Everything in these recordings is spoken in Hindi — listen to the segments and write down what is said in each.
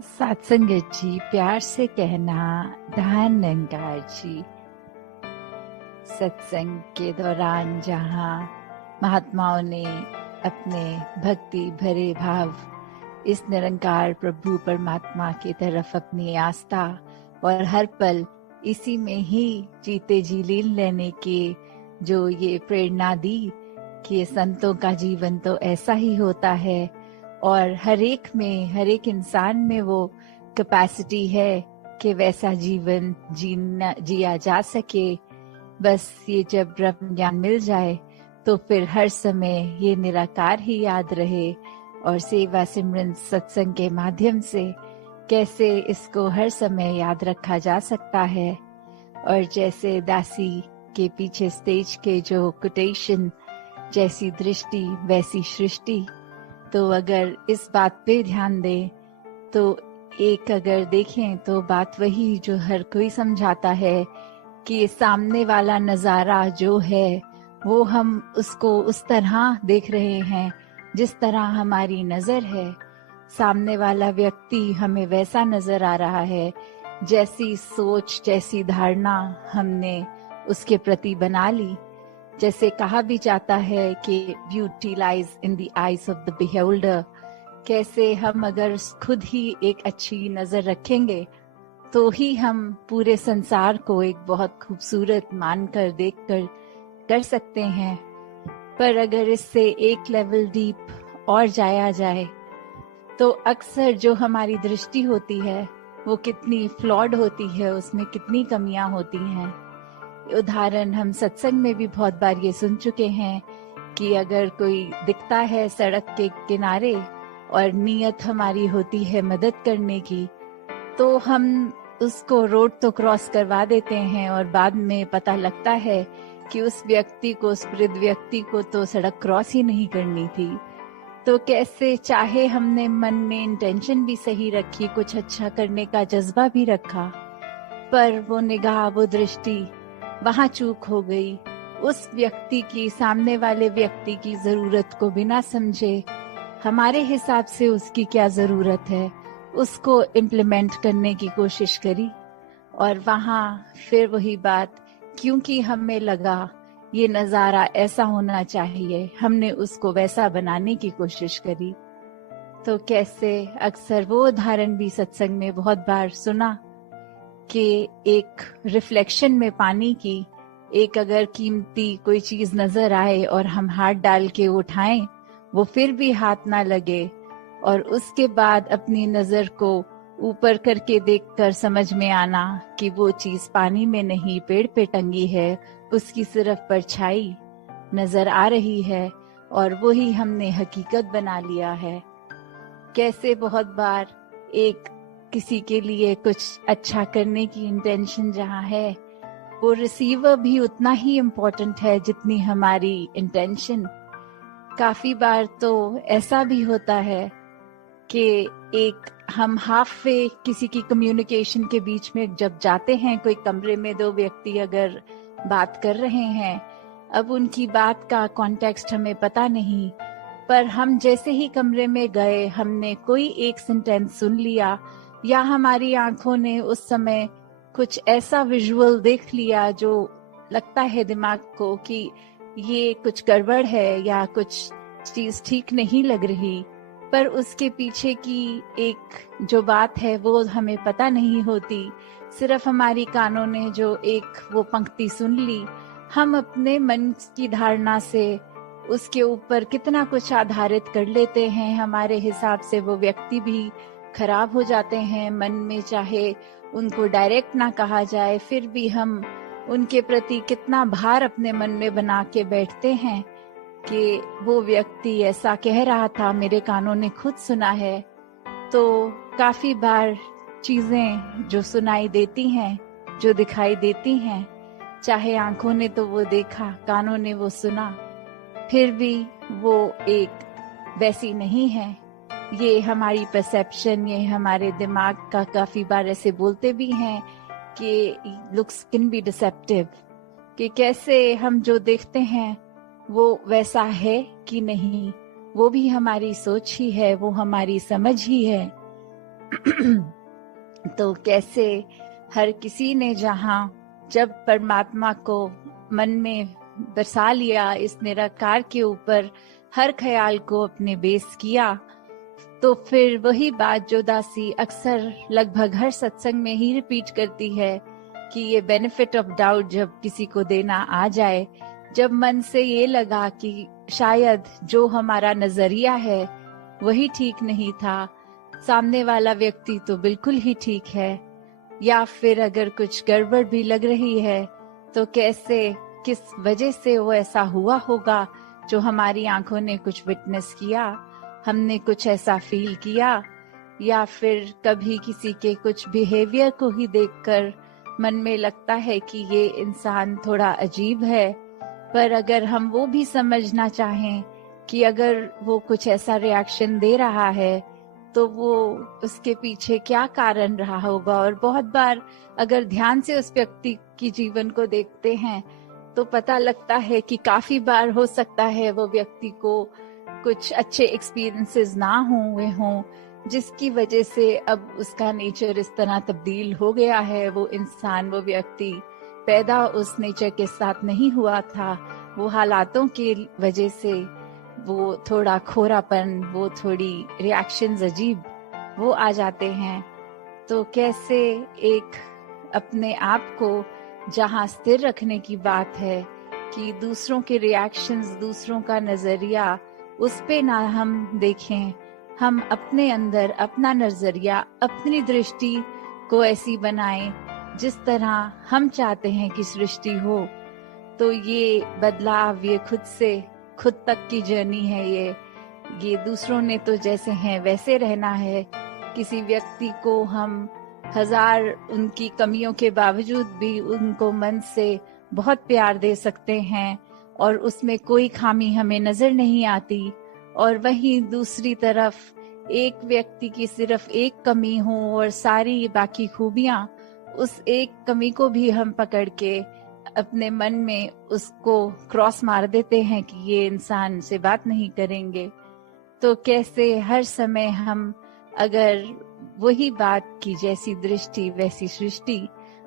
सत्संगत जी, प्यार से कहना धन निरंकार जी। सत्संग के दौरान जहाँ महात्माओं ने अपने भक्ति भरे भाव इस निरंकार प्रभु परमात्मा की तरफ अपनी आस्था और हर पल इसी में ही जीते जी लीन लेने के जो ये प्रेरणा दी कि संतों का जीवन तो ऐसा ही होता है और हर एक इंसान में वो कैपेसिटी है कि वैसा जीवन जिया जा सके। बस ये जब ब्रह्म ज्ञान मिल जाए तो फिर हर समय ये निराकार ही याद रहे और सेवा सिमरन सत्संग के माध्यम से कैसे इसको हर समय याद रखा जा सकता है। और जैसे दासी के पीछे स्टेज के जो कोटेशन, जैसी दृष्टि वैसी सृष्टि, तो अगर इस बात पे ध्यान दें तो एक अगर देखें तो बात वही जो हर कोई समझाता है कि सामने वाला नजारा जो है वो हम उसको उस तरह देख रहे हैं जिस तरह हमारी नजर है। सामने वाला व्यक्ति हमें वैसा नजर आ रहा है जैसी सोच जैसी धारणा हमने उसके प्रति बना ली। जैसे कहा भी जाता है कि beauty lies in the eyes of the beholder. कैसे हम अगर खुद ही एक अच्छी नजर रखेंगे तो ही हम पूरे संसार को एक बहुत खूबसूरत मानकर देखकर कर सकते हैं। पर अगर इससे एक लेवल डीप और जाया जाए तो अक्सर जो हमारी दृष्टि होती है वो कितनी फ्लॉड होती है, उसमें कितनी कमियां होती हैं। उदाहरण हम सत्संग में भी बहुत बार ये सुन चुके हैं कि अगर कोई दिखता है सड़क के किनारे और नीयत हमारी होती है मदद करने की, तो हम उसको रोड तो क्रॉस करवा देते हैं और बाद में पता लगता है कि उस व्यक्ति को, उस वृद्ध व्यक्ति को तो सड़क क्रॉस ही नहीं करनी थी। तो कैसे चाहे हमने मन में इंटेंशन भी सही रखी, कुछ अच्छा करने का जज्बा भी रखा, पर वो निगाह, वो दृष्टि, वहां चूक हो गई। उस व्यक्ति की, सामने वाले व्यक्ति की जरूरत को बिना समझे हमारे हिसाब से उसकी क्या जरूरत है उसको इम्प्लीमेंट करने की कोशिश करी। और वहां फिर वही बात, क्योंकि हमें लगा ये नजारा ऐसा होना चाहिए, हमने उसको वैसा बनाने की कोशिश करी। तो कैसे अक्सर वो उदाहरण भी सत्संग में बहुत बार सुना कि एक रिफ्लेक्शन में पानी की एक अगर कीमती कोई चीज नजर आए और हम हाथ डाल के उठाएं, वो फिर भी हाथ ना लगे, और उसके बाद अपनी नजर को ऊपर करके देखकर समझ में आना कि वो चीज पानी में नहीं पेड़ पे टंगी है, उसकी सिर्फ परछाई नजर आ रही है और वही हमने हकीकत बना लिया है। कैसे बहुत बार एक किसी के लिए कुछ अच्छा करने की इंटेंशन जहाँ है, वो रिसीवर भी उतना ही इम्पोर्टेंट है जितनी हमारी इंटेंशन। काफी बार तो ऐसा भी होता है कि एक हम हाफ वे किसी की कम्युनिकेशन के बीच में जब जाते हैं, कोई कमरे में दो व्यक्ति अगर बात कर रहे हैं, अब उनकी बात का कॉन्टेक्स्ट हमें पता नहीं, पर हम जैसे ही कमरे में गए हमने कोई एक सेंटेंस सुन लिया या हमारी आंखों ने उस समय कुछ ऐसा विजुअल देख लिया जो लगता है दिमाग को कि ये कुछ गड़बड़ है या कुछ चीज ठीक नहीं लग रही, पर उसके पीछे की एक जो बात है वो हमें पता नहीं होती। सिर्फ हमारी कानों ने जो एक वो पंक्ति सुन ली, हम अपने मन की धारणा से उसके ऊपर कितना कुछ आधारित कर लेते हैं। हमारे हिसाब से वो व्यक्ति भी खराब हो जाते हैं मन में, चाहे उनको डायरेक्ट ना कहा जाए, फिर भी हम उनके प्रति कितना भार अपने मन में बना के बैठते हैं कि वो व्यक्ति ऐसा कह रहा था, मेरे कानों ने खुद सुना है। तो काफी बार चीजें जो सुनाई देती हैं, जो दिखाई देती हैं, चाहे आंखों ने तो वो देखा, कानों ने वो सुना, फिर भी वो एक वैसी नहीं है। ये हमारी परसेप्शन, ये हमारे दिमाग का काफी बार ऐसे बोलते भी हैं कि लुक्स कैन बी डिसेप्टिव, कि कैसे हम जो देखते हैं वो वैसा है कि नहीं, वो भी हमारी सोच ही है, वो हमारी समझ ही है। तो कैसे हर किसी ने जब परमात्मा को मन में बसा लिया, इस निराकार के ऊपर हर ख्याल को अपने बेस किया, तो फिर वही बात जो दासी अक्सर लगभग हर सत्संग में ही रिपीट करती है कि ये बेनिफिट ऑफ डाउट जब किसी को देना आ जाए, जब मन से ये लगा कि शायद जो हमारा नजरिया है वही ठीक नहीं था, सामने वाला व्यक्ति तो बिल्कुल ही ठीक है, या फिर अगर कुछ गड़बड़ भी लग रही है तो कैसे किस वजह से वो ऐसा हुआ होगा, जो हमारी आंखों ने कुछ विटनेस किया, हमने कुछ ऐसा फील किया, या फिर कभी किसी के कुछ बिहेवियर को ही देखकर मन में लगता है कि ये इंसान थोड़ा अजीब है। पर अगर हम वो भी समझना चाहें कि अगर वो कुछ ऐसा रिएक्शन दे रहा है तो वो उसके पीछे क्या कारण रहा होगा, और बहुत बार अगर ध्यान से उस व्यक्ति की जीवन को देखते हैं तो पता लगता है कि काफी बार हो सकता है वो व्यक्ति को कुछ अच्छे एक्सपीरियंसेस ना हुए हों, जिसकी वजह से अब उसका नेचर इस तरह तब्दील हो गया है। वो इंसान, वो व्यक्ति पैदा उस नेचर के साथ नहीं हुआ था, वो हालातों की वजह से वो थोड़ा खोरापन, वो थोड़ी रिएक्शंस अजीब वो आ जाते हैं। तो कैसे एक अपने आप को जहाँ स्थिर रखने की बात है कि दूसरों के रिएक्शंस, दूसरों का नजरिया, उस पे ना हम देखें, हम अपने अंदर अपना नजरिया, अपनी दृष्टि को ऐसी बनाएं जिस तरह हम चाहते हैं कि सृष्टि हो। तो ये बदलाव, ये खुद तक की जर्नी है। ये दूसरों ने तो जैसे हैं वैसे रहना है। किसी व्यक्ति को हम हजार उनकी कमियों के बावजूद भी उनको मन से बहुत प्यार दे सकते हैं और उसमें कोई खामी हमें नजर नहीं आती, और वहीं दूसरी तरफ एक व्यक्ति की सिर्फ एक कमी हो और सारी बाकी खूबियां, उस एक कमी को भी हम पकड़ के अपने मन में उसको क्रॉस मार देते हैं कि ये इंसान से बात नहीं करेंगे। तो कैसे हर समय हम अगर वही बात की जैसी दृष्टि वैसी सृष्टि,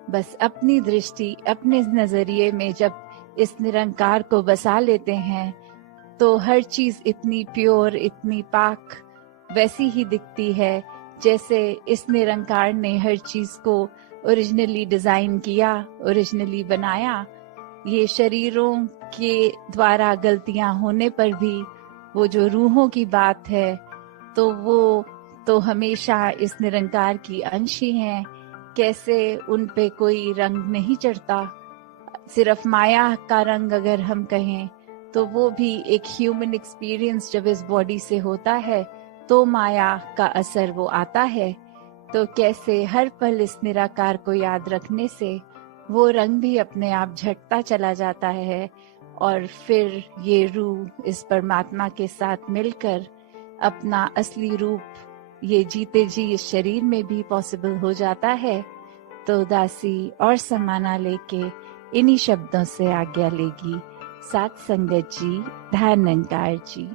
बस अपनी दृष्टि अपने नजरिए में जब इस निरंकार को बसा लेते हैं तो हर चीज इतनी प्योर, इतनी पाक वैसी ही दिखती है जैसे इस निरंकार ने हर चीज को ओरिजिनली डिजाइन किया, ओरिजिनली बनाया। ये शरीरों के द्वारा गलतियां होने पर भी वो जो रूहों की बात है तो वो तो हमेशा इस निरंकार की अंश ही हैं। कैसे उन पे कोई रंग नहीं चढ़ता, सिर्फ माया का रंग अगर हम कहें तो वो भी एक ह्यूमन एक्सपीरियंस जब इस बॉडी से होता है तो माया का असर वो आता है। तो कैसे हर पल इस निराकार को याद रखने से वो रंग भी अपने आप झटता चला जाता है, और फिर ये रूह इस परमात्मा के साथ मिलकर अपना असली रूप ये जीते जी इस शरीर में भी पॉसिबल हो जाता है। तो दासी और समाना लेके इन्हीं शब्दों से आज्ञा लेगी। साथ संगत जी, धन निरंकार जी।